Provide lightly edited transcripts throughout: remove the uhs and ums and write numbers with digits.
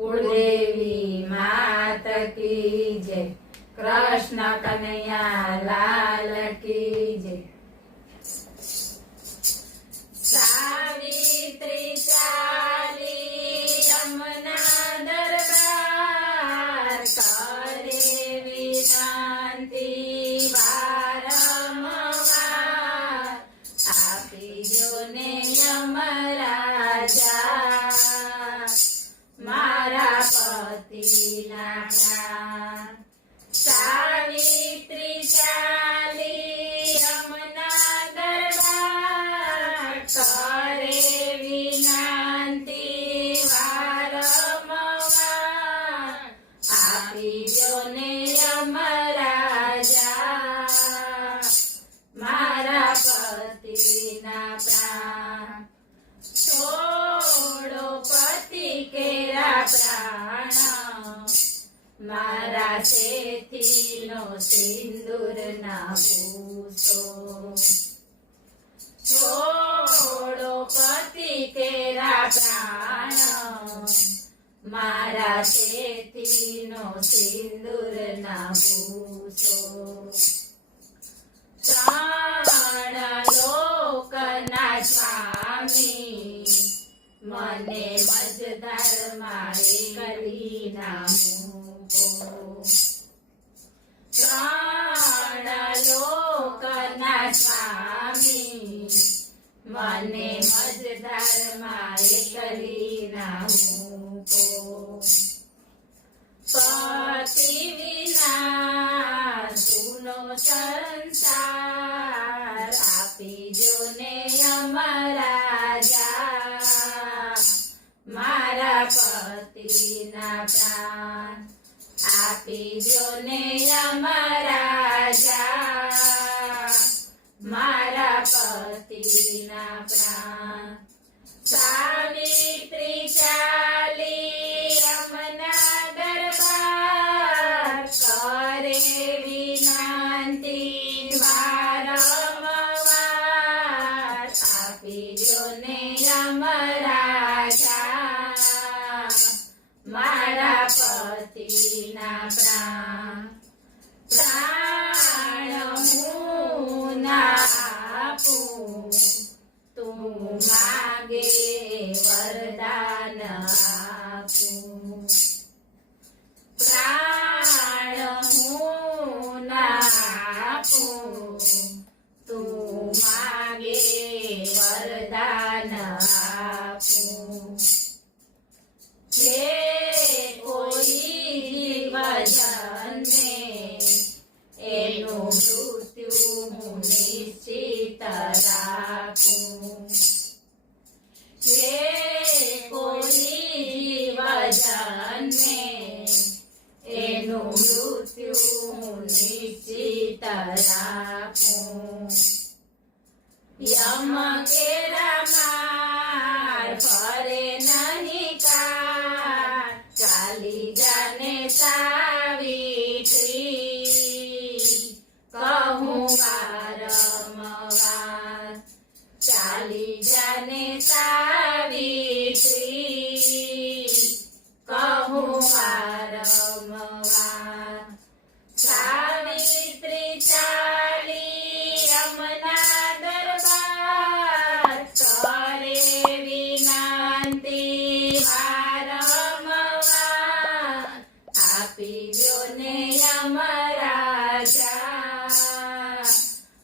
કુળદેવી માત કી જય, કૃષ્ણ કનૈયા લાલ કી જય. સાવિત્રી ચાલી યમુના દરબાર, કરે વિનંતી વારંવાર, આપી જો ને યમરાજા મારા પતિના પ્રાણ. સાવિત્રી ચાલી યમુના દરબાર, કરે વિનંતી વારંવાર, આપી જો ને યમરાજા મારા પતિના પ્રાણ. છોડો પતિ કેરા પ્રાણ, મારા શેઠીનો સિંદૂર ના ભૂસો. છોડો પતિ કેરા પ્રાણ, મારા શેઠીનો સિંદૂર ના ભૂસો. ત્રણ લોકના સ્વામી, મને મજદાર મારે કરી ના મૂકો. ત્રણ લોકના સ્વામી, મને મજદાર મારે કરી ના મૂકો. પતિ વિના સુનો સંસાર, આપી જો ને યમરાજા મારા પતિના પ્રાણ. આપી જો ને યમરાજા મારા પતિના પ્રાણ. સાવિત્રી ચાલી યમુના દરબાર, કરે વિનંતી વારંવાર, આપી જો ને યમરાજા મારા પતિના પ્રાણ. પ્રાણ હું ના આપું, તું માગે વરદાન આપું. પ્રાણ હું ના આપું, તું માગે વરદાન આપું. જે કોઈ જીવ જન્મે, એનું મૃત્યુ હું નિશ્ચિત રાખું. જે કોઈ જીવ જન્મે, એનું મૃત્યુ હું નિશ્ચિત રાખું. યમ કેરા માર ફરે નહીં કાર, ચાલી જાને સાવિત્રી કહું વારંવાર. ચાલી જાને સાવિત્રી કહું વારંવાર. સાવિત્રી ચાલી યમુના દરબાર, કરે વિનંતી વારંવાર, આપી જો ને યમરાજા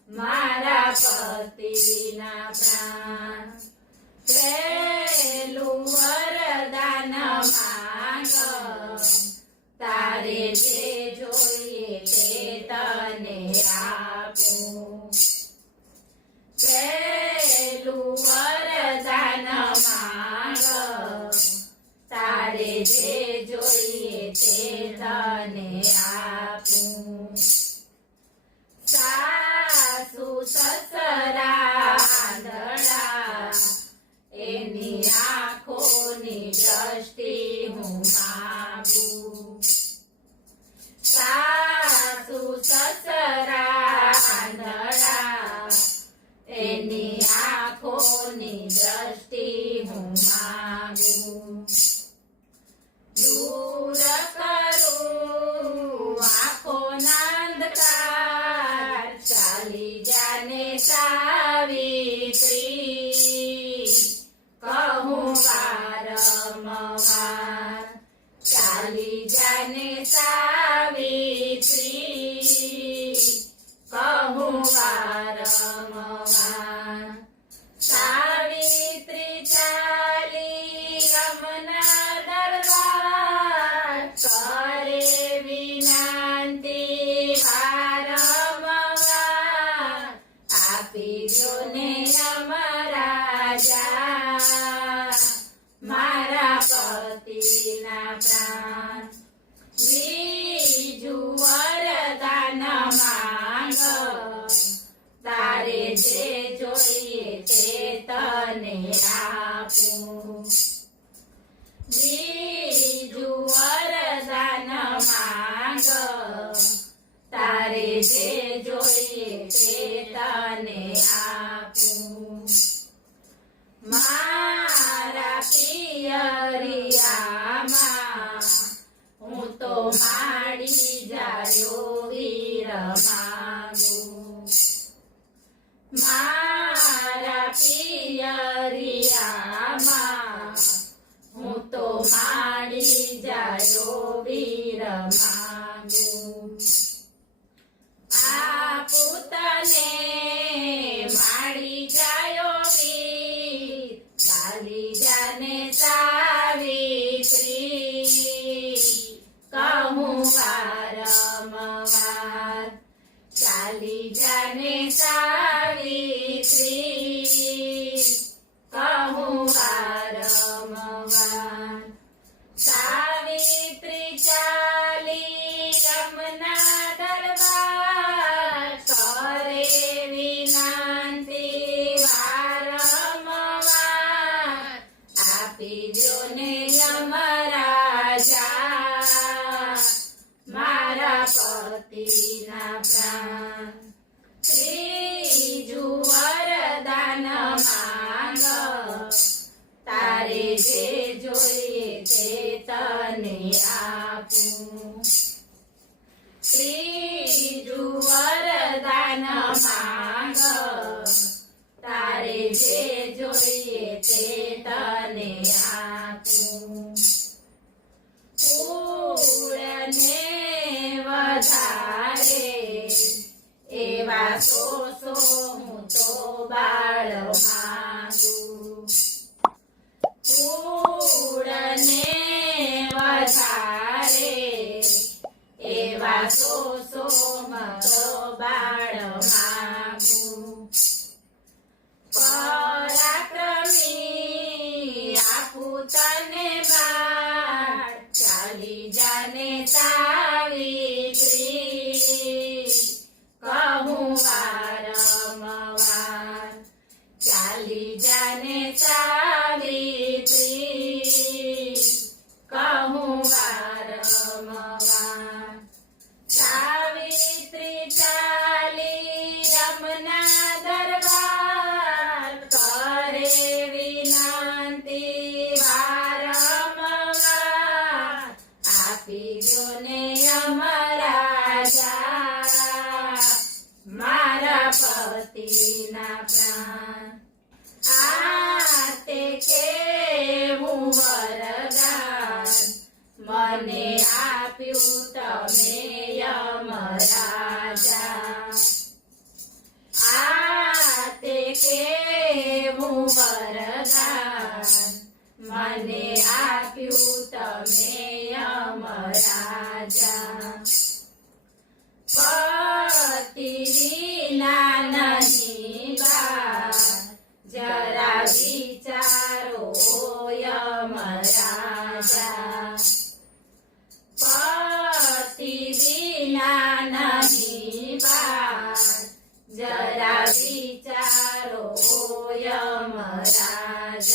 મારા પતિના પ્રાણ. પહેલું વરદાન માંગ, તારે જે જોઈએ તે તને આપું. પહેલું વરદાન માંગ, તારે જે જોઈએ તે તને આપું. સાસુ સસરા આંધળા, એની આંખોની દ્રષ્ટિ હું માગું. સાસુ સસરા આંધળા, એની આંખોની દ્રષ્ટિ હું માગું. દૂર કરું આંખોના અંધકાર, ચાલી જાને સાવિત્રી કહું વારંવાર, ચાલી જાને સાવિત્રી કહું વારંવાર. સાવિત્રી ચાલી યમુના દરબાર, કરે વિનંતી વારંવાર, આપી દો ને યમરાજા મારા પતિના પ્રાણ. બીજું વરદાન માંગ, તારે જે જોઈએ તે તને આપું. બીજું વરદાન માંગ, તારે જે જોઈએ તે તને આપું. મારા પિયરિયામાં હું તો માડી જાયો વીર માંગુ. મારા પિયરિયામાં હું તો માડી જાયો વીર માંગુ. આપું તને માડી જાયો વીર, ચાલી જાને સાવિત્રી કહું વારંવાર, ચાલી જાને સાવિત્રી કહું વારંવાર. સાવિત્રી ચાલી યમુના દરબાર, કરે વિનંતી વારંવાર, આપી દો ને યમરાજા મારા પતિના પ્રાણ. ત્રીજું વરદાન માંગ, તારે જે જોઈએ તે તને આપું. ત્રીજું વરદાન માંગ, તારે જે જોઈએ તે તને આપું. કુળને વધારે એવા સોસો હું તો બાળ માંગુ. કુળને વધારે એવા સોસો મતો બાળ માંગુ. પરાક્રમી આપું તને બાળ, ચાલી જાને સાવિત્રી કહું વારંવાર, ચાલી જાને સાવિત્રી કહું વારંવાર. સાવિત્રી ચાલી યમુના દરબાર, કરે વિનંતી વારંવાર, આપી દો ને યમરાજા મારા પતિના પ્રાણ. આ તે કેવું વરદાન મને આપ્યું તમે યમરાજા. આ તે કેવું વરદાન મને આપ્યું તમે યમરાજા. પતિ વિના નહીં બાર, જરા વિચારો યમરાજા. પતિ વિના નહીં બાર, જરા વિચારો યમરાજા.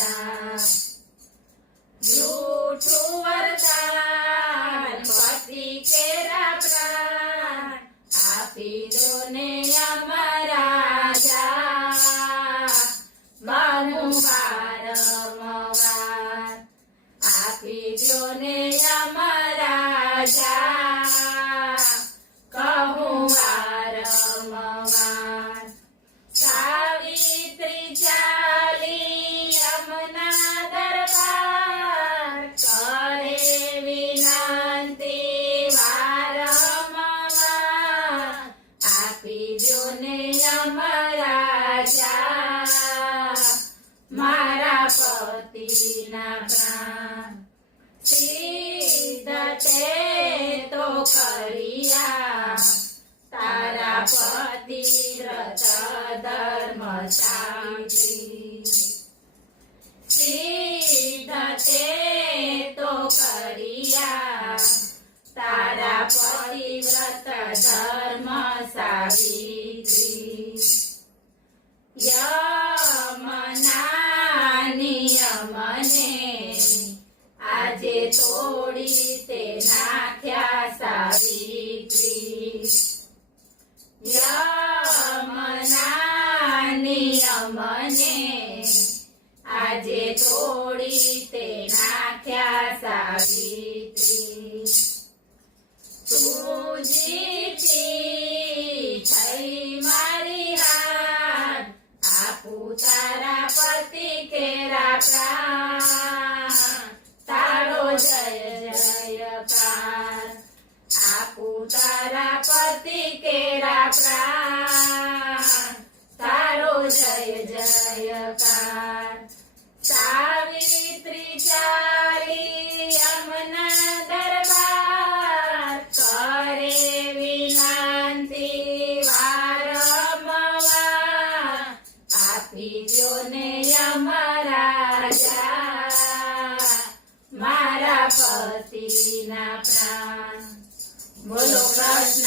જૂઠું વરદાન પતિ કેરા પ્રાણ, પતિના પ્રાણ સિદ્ધ તે તો કર્યા તારા પતિવ્રત ધર્મ સાવિત્રી સિદ્ધ તે તો કર્યા તારા પતિવ્રત ધર્મ સાવિત્રી યમના નિયમને આજે તોડી તે નાખ્યા સાવિત્રી યમના નિયમને આજે તોડી તે નાખ્યા સાવિત્રી તું જીતી થઈ મારી હાર આપું તારા પતિ કેરા પ્રાણ તારો જય જયકાર આપું તારા પતિ કેરા પ્રાણ તારો જય જયકાર સાવિત્રી ચાલી યમના દરબાર કરે વિનંતી વારંવાર આપી દ્યો ને યમરાજા મારા પતિના પ્રાણ બોલો કૃષ્ણ